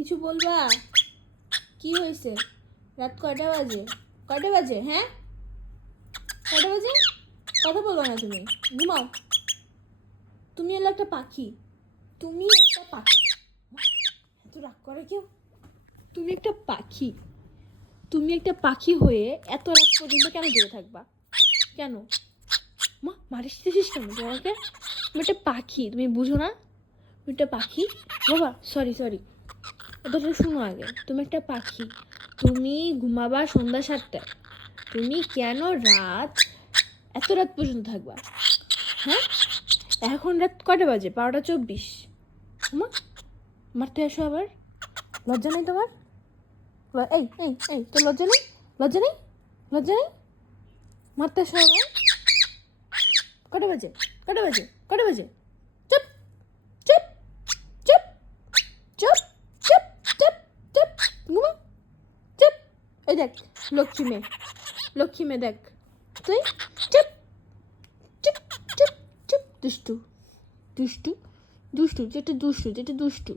কিছু বলবা? কি হয়েছে? রাত কয়টা বাজে? কয়টা বাজে? হ্যাঁ, কয়টা বাজে? কথা বলো না তুমি, ঘুমাও। তুমি হলো একটা পাখি, তুমি একটা পাখি। এত রাগ করে কেউ? তুমি একটা পাখি, তুমি একটা পাখি হয়ে এত রাত পর্যন্ত কেন জেগে থাকবা? কেন মা মারিস দিছিস কেন তোমাকে? তুমি একটা পাখি, তুমি বুঝো না? তুমি একটা পাখি। বাবা সরি সরি, ওটা শুনো আগে। তুমি একটা পাখি, তুমি ঘুমাবা সন্ধ্যা 7টায়। তুমি কেন এত রাত পর্যন্ত থাকবা? হ্যাঁ, এখন রাত কয়টা বাজে? 12:24। মা মারতে আসো আবার? লজ্জা নেই তোমার? এই এই এই, তোর লজ্জা নেই? লজ্জা নেই? লজ্জা নেই? মারতে আসো আবার? কটা বাজে? কটা বাজে? কটা বাজে? চুপ চুপ চুপ চুপ চুপ চুপ চুপ, ঘুমা চুপ। এই দেখ, লক্ষ্মী মেয়ে, লক্ষ্মী মেয়ে দেখ তুই। চুপ চুপ চুপ চুপ, দুষ্টু দুষ্টু দুষ্টু, যেটা দুষ্টু, যেটা দুষ্টু।